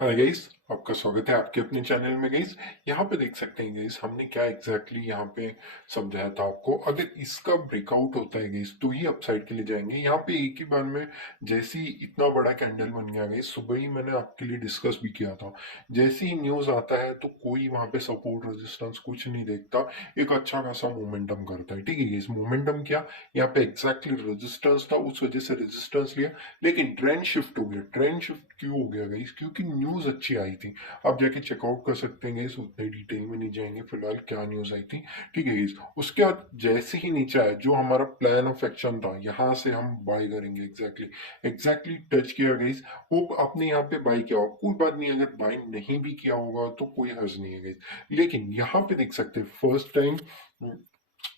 Hi guys, आपका स्वागत है आपके अपने चैनल में गाइस। यहाँ पे देख सकते हैं गाइस, हमने क्या एग्जैक्टली यहाँ पे समझाया था आपको। अगर इसका ब्रेकआउट होता है गाइस तो ही अपसाइड के लिए जाएंगे। यहाँ पे एक ही बार में जैसे ही इतना बड़ा कैंडल बन गया गाइस, सुबह ही मैंने आपके लिए डिस्कस भी किया था। जैसे ही न्यूज आता है तो कोई वहां पे सपोर्ट रेजिस्टेंस कुछ नहीं देखता, एक अच्छा खासा मोमेंटम करता है। ठीक है गाइस, मोमेंटम क्या, यहाँ पे एग्जैक्टली रेजिस्टेंस था, उस वजह से रेजिस्टेंस लिया। लेकिन ट्रेंड शिफ्ट हो गया। ट्रेंड शिफ्ट क्यों हो गया गाइस? क्योंकि न्यूज अच्छी आई थी। आप जाके चेकआउट कर सकते हैं गाइस, उतने डिटेल में नहीं जाएंगे फिलहाल क्या न्यूज आई थी। ठीक है गाइस, उसके बाद जैसे ही नीचे आया, जो हमारा प्लान ऑफ एक्शन था, यहाँ से हम बाय करेंगे। एग्जैक्टली टच किया गाइस। वो आपने यहाँ पे बाय किया होगा, कोई बात नहीं। अगर बाय नहीं भी किया होगा तो कोई हर्ज नहीं है गाइस। लेकिन यहाँ पे देख सकते हैं फर्स्ट टाइम,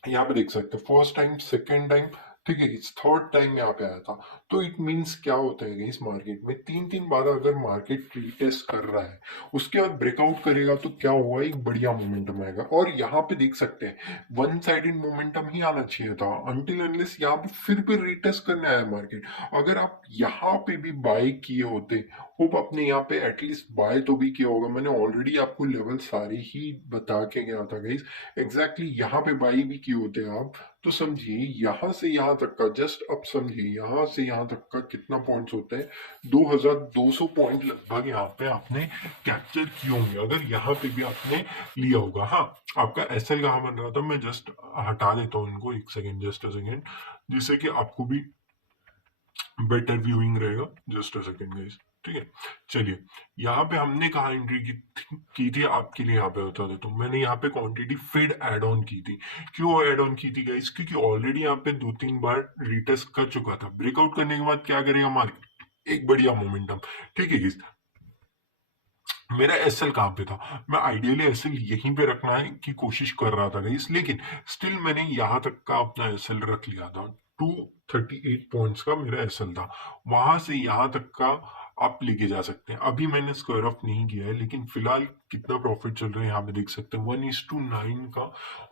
यहाँ पे देख सकते हैं फर्स्ट टाइम, सेकेंड टाइम, ठीक है, थर्ड टाइम यहाँ पे आया था। तो इट मींस क्या होता है इस मार्केट में, तीन तीन बार अगर मार्केट रीटेस्ट कर रहा है, उसके बाद ब्रेकआउट करेगा तो क्या हुआ, एक बढ़िया मोमेंटम आएगा। और यहाँ पे देख सकते हैं वन साइडेड मोमेंटम ही आना चाहिए था, अनटिल अनलेस यहाँ पे फिर भी रीटेस्ट करने आया मार्केट। अगर आप यहाँ पे भी बाय किए होते, होप आपने यहाँ पे एटलीस्ट बाय तो भी किया होगा। मैंने ऑलरेडी आपको लेवल सारे ही बता के गया था गाइस। यहाँ पे बाई भी किए होते हैं आप, तो समझिए यहाँ से यहाँ तक का, जस्ट अब समझिए यहाँ से यहाँ तक का कितना पॉइंट्स होते हैं। 2200 पॉइंट लगभग यहाँ पे आपने कैप्चर किए होंगे अगर यहाँ पे भी आपने लिया होगा। हाँ, आपका एसएल कहाँ बन रहा था, मैं जस्ट हटा देता हूँ इनको, एक सेकेंड, जस्ट अ सेकेंड, जिससे कि आपको भी बेटर व्यूइंग रहेगा। Just a second guys. ठीक है, चलिए, यहाँ पे हमने कहा एंट्री की थी आपके लिए यहाँ पे बता देता हूँ। मैंने यहाँ पे क्वांटिटी फिड एड ऑन की थी। क्यों ऐड ऑन की थी गाइस? क्योंकि ऑलरेडी यहाँ पे दो तीन बार रिटेस्ट कर चुका था। ब्रेकआउट करने के बाद क्या करेगा मार्केट, एक बढ़िया मोमेंटम। ठीक है गाइस, मेरा एसएल कहाँ पे था, मैं आइडियली एसएल यहीं पे रखना है की कोशिश कर रहा था गाइस, लेकिन स्टिल मैंने यहाँ तक का अपना एसएल रख लिया था। 238 पॉइंट्स का मेरा एसएल था। वहां से यहाँ तक का आप लेके जा सकते हैं। अभी मैंने स्क्वायर ऑफ नहीं किया है, लेकिन फिलहाल कितना प्रॉफिट चल रहा है यहाँ पे देख सकते हैं, 1:9 का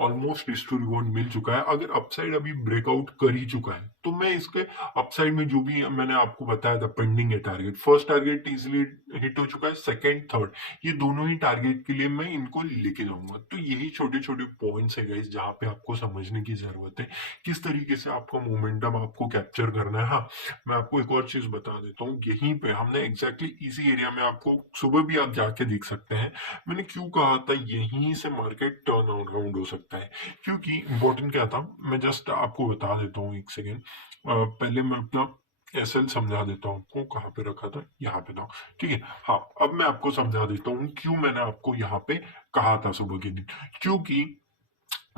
ऑलमोस्ट इस टू रिवॉर्ड मिल चुका है। अगर अपसाइड अभी ब्रेकआउट कर ही चुका है तो मैं इसके अपसाइड में जो भी मैंने आपको बताया था पेंडिंग है target, first target easily hit हो चुका है, सेकंड थर्ड ये दोनों ही टारगेट के लिए मैं इनको लेके जाऊंगा। तो यही छोटे छोटे पॉइंट्स है गाइस जहाँ पे आपको समझने की जरूरत है किस तरीके से आपका मोमेंटम आपको कैप्चर करना है। हाँ, मैं आपको एक और चीज बता देता हूँ, यहीं पे हमने एग्जैक्टली इसी एरिया में, आपको सुबह भी आप जाके देख सकते हैं, मैंने क्यों कहा था यहीं से मार्केट टर्न अराउंड हो सकता है। क्योंकि इंपॉर्टेंट क्या था, मैं जस्ट आपको बता देता हूँ, एक सेकेंड। पहले मैं अपना एसएल समझा देता हूँ आपको, कहाँ पे रखा था, यहाँ पे था। ठीक है, हाँ, अब मैं आपको समझा देता हूँ क्यों मैंने आपको यहाँ पे कहा था सुबह के दिन। क्योंकि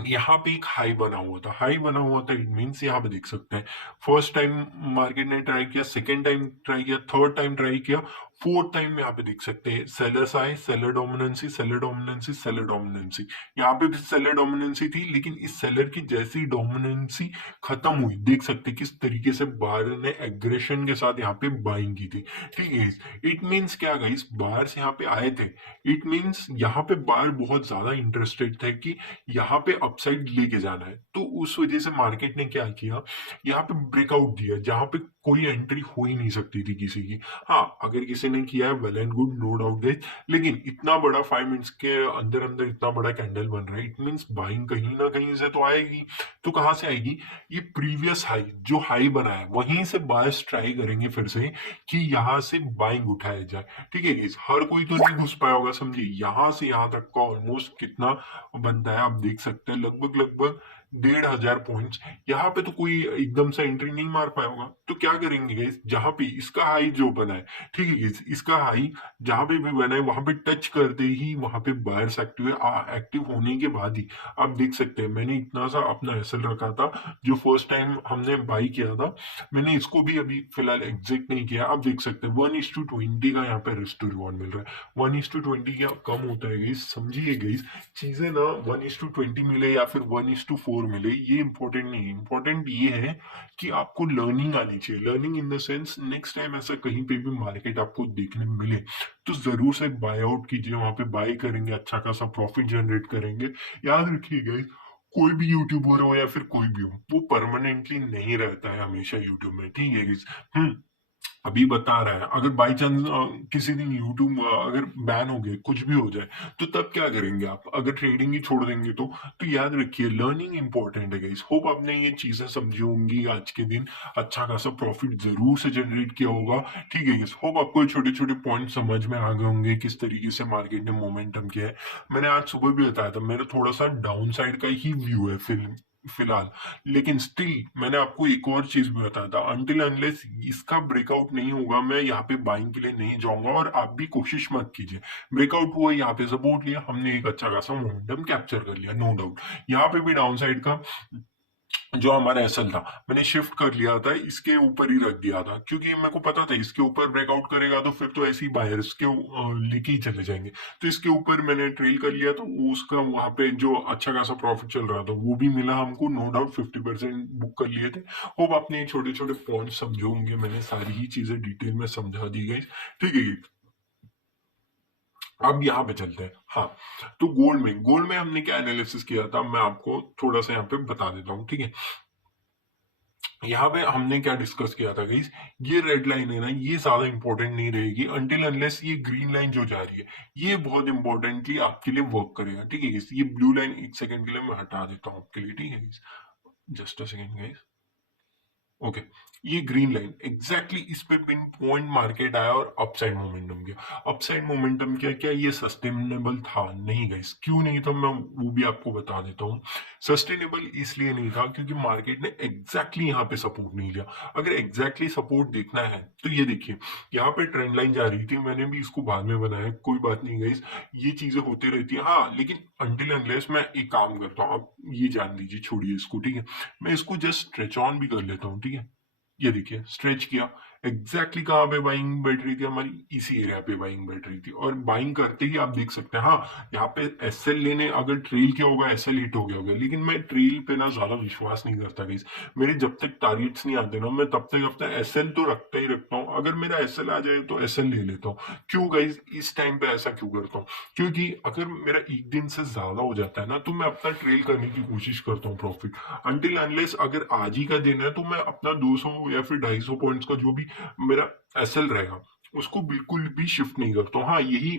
यहाँ पे एक हाई बना हुआ था, हाई बना हुआ था, इट मीन्स यहाँ पे देख सकते हैं फर्स्ट टाइम मार्केट ने ट्राई किया, सेकेंड टाइम ट्राई किया, थर्ड टाइम ट्राई किया, फोर्थ टाइम यहाँ पे देख सकते हैं सेलर्स आए, seller dominancy, seller dominancy, seller dominancy. यहाँ पे भी सेलर डोमिनेंसी थी, लेकिन इस सेलर की जैसी डोमिनेंसी खत्म हुई, देख सकते हैं किस तरीके से बायर ने एग्रेशन के साथ यहाँ पे बाइंग की थी। ठीक है, इट मीन्स क्या गाइस, बायर्स यहाँ पे आए थे, इट मीन्स यहाँ पे बायर बहुत ज्यादा इंटरेस्टेड थे कि यहाँ पे अपसाइड लेके जाना है। तो उस वजह से मार्केट ने क्या किया, यहाँ पे ब्रेकआउट दिया जहां पे कोई एंट्री हो ही नहीं सकती थी किसी की। हाँ, अगर किसी ने किया है well and good, no doubt guys, लेकिन इतना बड़ा 5 मिनट्स के अंदर अंदर इतना बड़ा कैंडल बन रहा है, इट मीन्स बाइंग कहीं ना कहीं से तो आएगी। तो कहां से आएगी, ये प्रीवियस हाई, जो हाई बना है वहीं से बायर्स ट्राई करेंगे फिर से कि यहाँ से बाइंग उठाया जाए। ठीक है गाइस, हर कोई तो नहीं घुस पाया होगा, समझिए यहाँ से यहाँ तक का ऑलमोस्ट कितना बनता है आप देख सकते हैं, लगभग लगभग 1,500 पॉइंट्स। यहाँ पे तो कोई एकदम से एंट्री नहीं मार पाया होगा। तो क्या करेंगे गाइस, जहां पे इसका हाई जो बना है, ठीक है गाइस, इसका हाई जहां पे भी बना है वहां पे टच करते ही वहां पे बायर्स एक्टिव होने के बाद ही आप देख सकते हैं, मैंने इतना सा अपना एसएल रखा था जो फर्स्ट टाइम हमने बाई किया था, मैंने इसको भी अभी फिलहाल एग्जिट नहीं किया। आप देख सकते हैं 1:20 का यहाँ पे रिस्क टू रिवॉर्ड मिल रहा है। 1:20 क्या कम होता है गाइस, समझिए गाइस, चीजें ना 1:20 मिले या फिर 1:4 मिले ये इंपॉर्टेंट नहीं है। इंपॉर्टेंट ये है कि आपको लर्निंग आनी चाहिए, learning in the sense next time ऐसा कहीं पे भी मार्केट आपको देखने में मिले तो जरूर से बाय आउट कीजिए, वहां पे बाय करेंगे, अच्छा खासा प्रॉफिट जनरेट करेंगे। याद रखिएगा, कोई भी यूट्यूबर हो या फिर कोई भी हो, वो परमानेंटली नहीं रहता है हमेशा यूट्यूब में। ठीक है guys? अभी बता रहा है, अगर बाई चांस किसी दिन यूट्यूब अगर बैन हो गए, कुछ भी हो जाए, तो तब क्या करेंगे आप? अगर ट्रेडिंग ही छोड़ देंगे तो याद रखिए लर्निंग इंपॉर्टेंट है गाइस। होप आपने ये चीजें समझी होंगी आज के दिन, अच्छा खासा प्रॉफिट जरूर से जनरेट किया होगा। ठीक है गाइस, होप आपको छोटे छोटे पॉइंट समझ में आ गए होंगे किस तरीके से मार्केट ने मोमेंटम किया है। मैंने आज सुबह भी बताया था, मेरा थोड़ा सा डाउन साइड का ही व्यू है फिलहाल, लेकिन स्टिल मैंने आपको एक और चीज भी बताया था, अनटिल अनलेस इसका ब्रेकआउट नहीं होगा मैं यहाँ पे बाइंग के लिए नहीं जाऊंगा। और आप भी कोशिश मत कीजिए, ब्रेकआउट हुआ यहाँ पे सपोर्ट लिया हमने, एक अच्छा खासा मोमेंटम कैप्चर कर लिया, नो डाउट। यहाँ पे भी डाउन साइड का जो हमारा एसएल था मैंने शिफ्ट कर लिया था, इसके ऊपर ही रख दिया था, क्योंकि मेरे को पता था इसके ऊपर ब्रेकआउट करेगा तो फिर तो ऐसे ही बायर्स के लेके ही चले जाएंगे। तो इसके ऊपर मैंने ट्रेल कर लिया, तो उसका वहां पे जो अच्छा खासा प्रॉफिट चल रहा था वो भी मिला हमको, नो डाउट 50% बुक कर लिए थे। होप आपने छोटे छोटे पॉइंट समझे होंगे, मैंने सारी ही चीजें डिटेल में समझा दी गई। ठीक है, अब यहाँ पे चलते हैं। हाँ, तो गोल्ड में हमने क्या एनालिसिस किया था, मैं आपको थोड़ा सा यहाँ पे बता देता हूँ। ठीक है, यहाँ पे हमने क्या डिस्कस किया था गाइस, ये रेड लाइन है ना, ये ज्यादा इंपॉर्टेंट नहीं रहेगी अनटिल अनलेस ये ग्रीन लाइन जो जा रही है, ये बहुत इंपॉर्टेंटली आपके लिए वर्क करेगा। ठीक है गाइस, ये ब्लू लाइन एक सेकंड के लिए मैं हटा देता हूँ आपके लिए। ठीक है guys, just a second guys. Okay, ये ग्रीन लाइन एग्जैक्टली इस पे पिन पॉइंट मार्केट आया और अपसाइड मोमेंटम किया। अपसाइड मोमेंटम क्या क्या ये सस्टेनेबल था? नहीं गाइस, क्यों नहीं था मैं वो भी आपको बता देता हूँ। सस्टेनेबल इसलिए नहीं था क्योंकि मार्केट ने एग्जैक्टली यहाँ पे सपोर्ट नहीं लिया। अगर एग्जैक्टली सपोर्ट देखना है तो ये देखिए, यहाँ पे ट्रेंड लाइन जा रही थी, मैंने भी इसको बाद में बनाया, कोई बात नहीं गाइस, ये चीजें होती रहती है। हाँ, लेकिन अनटिल अनलेस मैं एक काम करता हूँ, आप ये जान लीजिए, छोड़िए इसको। ठीक है, मैं इसको जस्ट स्ट्रेच ऑन भी कर लेता हूँ। ठीक है, ये देखिए स्ट्रेच किया, एग्जैक्टली कहाँ पे बाइंग बैठ रही थी हमारी, इसी एरिया पे बाइंग बैठ रही थी, और बाइंग करते ही आप देख सकते हैं। हाँ, यहाँ पे एसएल लेने अगर ट्रेल किया होगा, एसएल हिट हो गया होगा, लेकिन मैं ट्रेल पे ना ज्यादा विश्वास नहीं करता गाइस। मेरे जब तक टारगेट्स नहीं आते ना, मैं तब तक अपना एसएल तो रखता ही रखता हूँ। अगर मेरा एसएल आ जाए तो एसएल ले लेता हूँ। क्यों गाइस, इस टाइम पे ऐसा क्यों करता हूँ? क्योंकि अगर मेरा एक दिन से ज्यादा हो जाता है ना, तो मैं अपना ट्रेल करने की कोशिश करता हूँ प्रॉफिट। अनटिल अनलेस अगर आज ही का दिन है तो मैं अपना 200 या फिर 250 पॉइंट्स का जो भी मेरा एसएल रहेगा उसको बिल्कुल भी शिफ्ट नहीं करता हूँ। हाँ, यही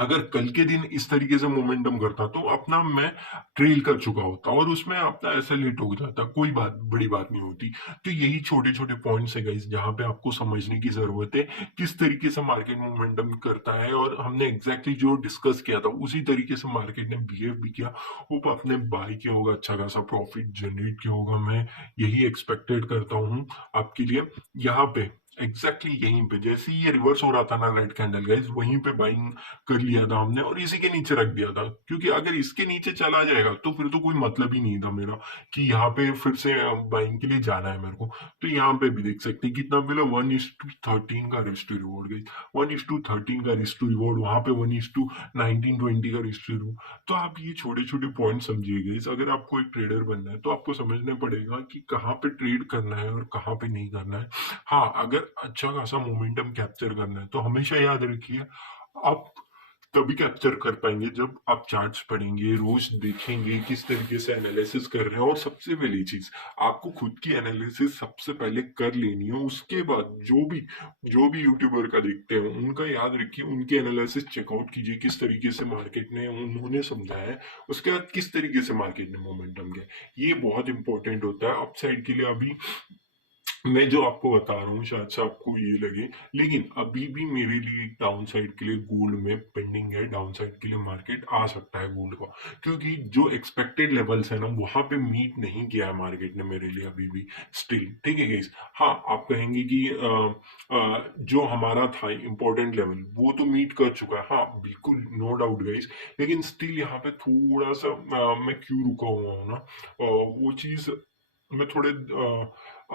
अगर कल के दिन इस तरीके से मोमेंटम करता तो अपना मैं ट्रेल कर चुका होता और उसमें अपना ऐसा लेट हो जाता, कोई बात बड़ी बात नहीं होती। तो यही छोटे छोटे पॉइंट्स है गाइस जहां पे आपको समझने की जरूरत है किस तरीके से मार्केट मोमेंटम करता है, और हमने एग्जैक्टली जो डिस्कस किया था उसी तरीके से मार्केट ने बिहेव भी किया। होप आपने बाय किया होगा, अच्छा खासा प्रॉफिट जनरेट किया होगा, मैं यही एक्सपेक्टेड करता हूँ आपके लिए। यहाँ पे एग्जैक्टली यहीं पे जैसे ही ये रिवर्स हो रहा था ना रेड कैंडल गाइस, वहीं पे बाइंग कर लिया था हमने और इसी के नीचे रख दिया था, क्योंकि अगर इसके नीचे चला जाएगा तो फिर तो कोई मतलब ही नहीं था मेरा कि यहाँ पे फिर से बाइंग के लिए जाना है मेरे को। तो यहाँ पे भी देख सकते हैं कितना मिला, 1:13 का रिस्क टू रिवॉर्ड गई, 1:13 का रिस्क टू रिवॉर्ड, वहां पे 1:19-20 का रिस्क टू रिवॉर्ड। तो आप ये छोटे छोटे पॉइंट समझिएगा, इस अगर आपको एक ट्रेडर बनना है तो आपको समझना पड़ेगा कि कहाँ पे ट्रेड करना है और कहाँ पे नहीं करना है। हाँ, अगर अच्छा खासा मोमेंटम कैप्चर करना है तो हमेशा याद रखिए, आप तभी कैप्चर कर पाएंगे जब आप चार्ट्स पढ़ेंगे, रोज देखेंगे किस तरीके से एनालिसिस कर रहे हैं। और सबसे पहली चीज, आपको खुद की एनालिसिस सबसे पहले कर लेनी है, उसके बाद जो भी यूट्यूबर का देखते हैं उनका याद रखिए, उनके एनालिसिस चेकआउट कीजिए किस तरीके से मार्केट ने उन्होंने समझाया है, उसके बाद किस तरीके से मार्केट ने मोमेंटम किया। ये बहुत इंपॉर्टेंट होता है अपसाइड के लिए। अभी मैं जो आपको बता रहा हूँ शायद से आपको ये लगे, लेकिन अभी भी मेरे लिए डाउन साइड के लिए गोल्ड में पेंडिंग है, डाउन साइड के लिए मार्केट आ सकता है गोल्ड का, क्योंकि जो एक्सपेक्टेड लेवल्स है ना वहां पे मीट नहीं किया है मार्केट ने मेरे लिए अभी भी स्टिल। ठीक है गाइस, हाँ आप कहेंगे कि जो हमारा था इंपॉर्टेंट लेवल वो तो मीट कर चुका है, हाँ बिल्कुल नो डाउट गाइस, लेकिन स्टिल यहाँ पे थोड़ा सा मैं क्यों रुका हुआ हूँ ना, वो चीज मैं थोड़े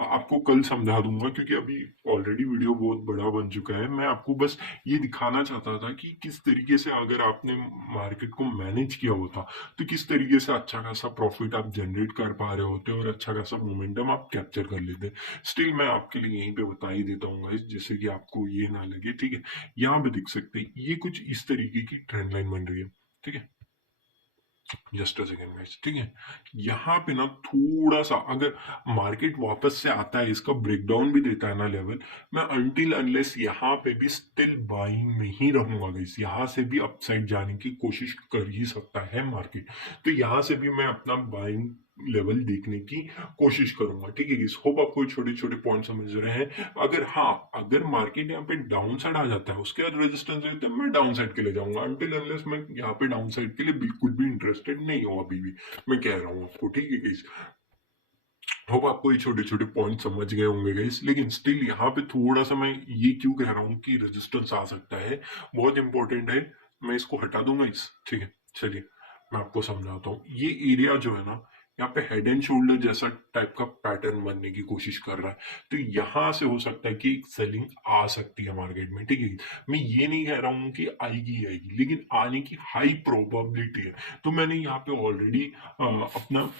आपको कल समझा दूंगा, क्योंकि अभी ऑलरेडी वीडियो बहुत बड़ा बन चुका है। मैं आपको बस ये दिखाना चाहता था कि किस तरीके से अगर आपने मार्केट को मैनेज किया होता तो किस तरीके से अच्छा खासा प्रॉफिट आप जनरेट कर पा रहे होते और अच्छा खासा मोमेंटम आप कैप्चर कर लेते। स्टिल मैं आपके लिए यहीं पे बता ही देता हूँ guys, जिससे कि आपको ये ना लगे। ठीक है, यहाँ पे देख सकते हैं ये कुछ इस तरीके की ट्रेंड लाइन बन रही है। ठीक है, जस्ट अ सेकंड गाइस, ठीक है। यहाँ पे ना थोड़ा सा अगर मार्केट वापस से आता है, इसका ब्रेकडाउन भी देता है ना लेवल, मैं अनटिल अनलेस यहाँ पे भी स्टिल बाइंग में ही रहूंगा गाइस। यहाँ से भी अपसाइड जाने की कोशिश कर ही सकता है मार्केट, तो यहाँ से भी मैं अपना बाइंग लेवल देखने की कोशिश करूंगा, ठीक है गाइस। होप आपको छोटे छोटे पॉइंट समझ रहे हैं। अगर हाँ, अगर मार्केट यहाँ पे डाउन साइड आ जाता है, उसके बाद रेजिस्टेंस है, तो मैं डाउन साइड के लिए जाऊंगा। अनटिल अनलेस मैं यहाँ पे डाउन साइड के लिए बिल्कुल भी इंटरेस्टेड नहीं हूँ अभी भी, मैं कह रहा हूँ आपको, ठीक है गाइस। होप आपको ये छोटे छोटे पॉइंट समझ गए होंगे गाइस, लेकिन स्टिल यहाँ पे थोड़ा सा मैं ये क्यों कह रहा हूँ कि रेजिस्टेंस आ सकता है, बहुत इंपॉर्टेंट है। मैं इसको हटा दूंगा इस, ठीक है। चलिए मैं आपको समझाता हूँ। ये एरिया जो है ना, यहाँ पे हेड एंड शोल्डर जैसा टाइप का पैटर्न बनने की कोशिश कर रहा है, तो यहाँ से हो सकता है कि सेलिंग आ सकती है मार्केट में, ठीक है। मैं ये नहीं कह रहा हूँ कि आएगी ही आएगी, लेकिन आने की हाई प्रोबेबिलिटी है। तो मैंने यहाँ पे ऑलरेडी अपना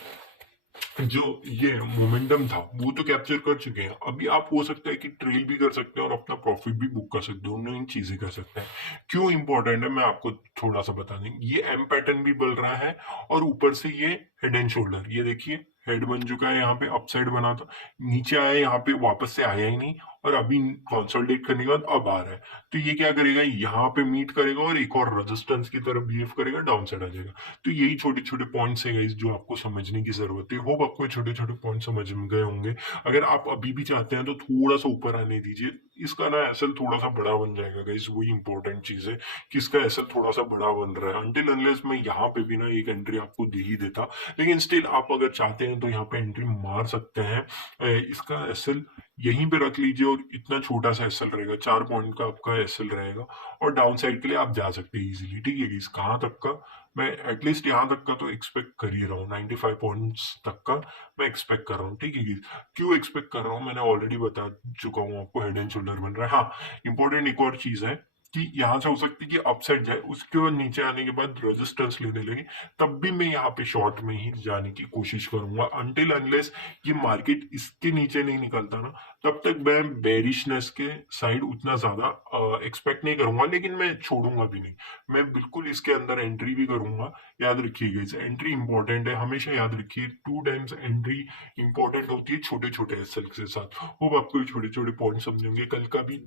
जो ये मोमेंटम था वो तो कैप्चर कर चुके हैं। अभी आप हो सकता है कि ट्रेल भी कर सकते हैं और अपना प्रॉफिट भी बुक कर सकते हैं, दोनों ही चीजें कर सकते हैं। क्यों इंपॉर्टेंट है मैं आपको थोड़ा सा बता दें। ये एम पैटर्न भी बन रहा है, और ऊपर से ये हेड एंड शोल्डर, ये देखिए हेड बन चुका है, यहाँ पे अपसाइड बना था, नीचे आया, यहाँ पे वापस से आया ही नहीं, और अभी कंसोलिडेट करने के बाद अब आ रहा है। तो ये क्या करेगा, यहाँ पे मीट करेगा और एक और रेजिस्टेंस की तरफ बिहेव करेगा, डाउन साइड आ जाएगा। तो यही छोटे छोटे पॉइंट्स है गाइस जो आपको समझने की जरूरत है। होप आपको छोटे छोटे पॉइंट समझ में गए होंगे। अगर आप अभी भी चाहते हैं तो थोड़ा सा ऊपर आने दीजिए, इसका ना एसएल थोड़ा सा बड़ा बन जाएगा गाइस, वही इंपॉर्टेंट चीज है कि इसका एसएल थोड़ा सा बड़ा बन रहा है। अनटिल अनलेस मैं यहाँ पे भी ना एक एंट्री आपको दे ही देता, लेकिन स्टिल आप अगर चाहते हैं तो यहाँ पे एंट्री मार सकते हैं। इसका एसएल यहीं पे रख लीजिए, और इतना छोटा सा एसएल रहेगा, 4 पॉइंट का आपका एसएल रहेगा, और डाउन साइड के लिए आप जा सकते हैं इजीली, ठीक है। इस कहाँ तक का, मैं एटलीस्ट यहाँ तक का तो एक्सपेक्ट कर ही रहा हूँ, 95 पॉइंट्स तक का मैं एक्सपेक्ट कर रहा हूँ, ठीक है। क्यों एक्सपेक्ट कर रहा हूँ मैंने ऑलरेडी बता चुका हूँ आपको, हेड एंड शोल्डर बन रहा है। हाँ, इंपॉर्टेंट एक और चीज है कि यहाँ से हो सकती है कि अपसाइड जाए, उसके बाद नीचे आने के बाद रेजिस्टेंस लेने लगे, तब भी मैं यहाँ पे शॉर्ट में ही जाने की कोशिश करूंगा। अनटिल अनलेस ये मार्केट इसके नीचे नहीं निकलता ना, तब तक मैं बेरिशनेस के साइड उतना ज्यादा एक्सपेक्ट नहीं करूंगा, लेकिन मैं छोड़ूंगा भी नहीं। मैं बिल्कुल इसके अंदर एंट्री भी करूंगा। याद रखिएगा, इस एंट्री इंपॉर्टेंट है, हमेशा याद रखिए, 2 टाइम्स एंट्री इंपॉर्टेंट होती है छोटे छोटे एसएल के साथ। होप आपको ये छोटे छोटे पॉइंट समझेंगे। कल का भी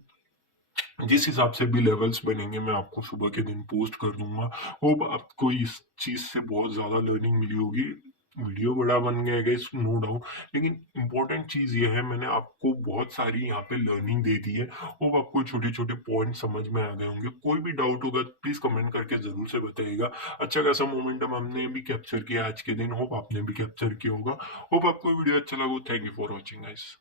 जिस हिसाब से भी लेवल्स बनेंगे मैं आपको सुबह के दिन पोस्ट कर दूंगा। होप आपको इस चीज से बहुत ज्यादा लर्निंग मिली होगी। वीडियो बड़ा बन गया है नो डाउट, लेकिन इंपॉर्टेंट चीज ये है, मैंने आपको बहुत सारी यहाँ पे लर्निंग दे दी है। होप आपको छोटे छोटे पॉइंट समझ में आ गए होंगे। कोई भी डाउट होगा प्लीज कमेंट करके जरूर से बताइएगा। अच्छा खासा मोमेंटम हमने भी कैप्चर किया आज के दिन, होप आपने भी कैप्चर किया होगा। होप आपको वीडियो अच्छा लगा। Thank you for watching guys.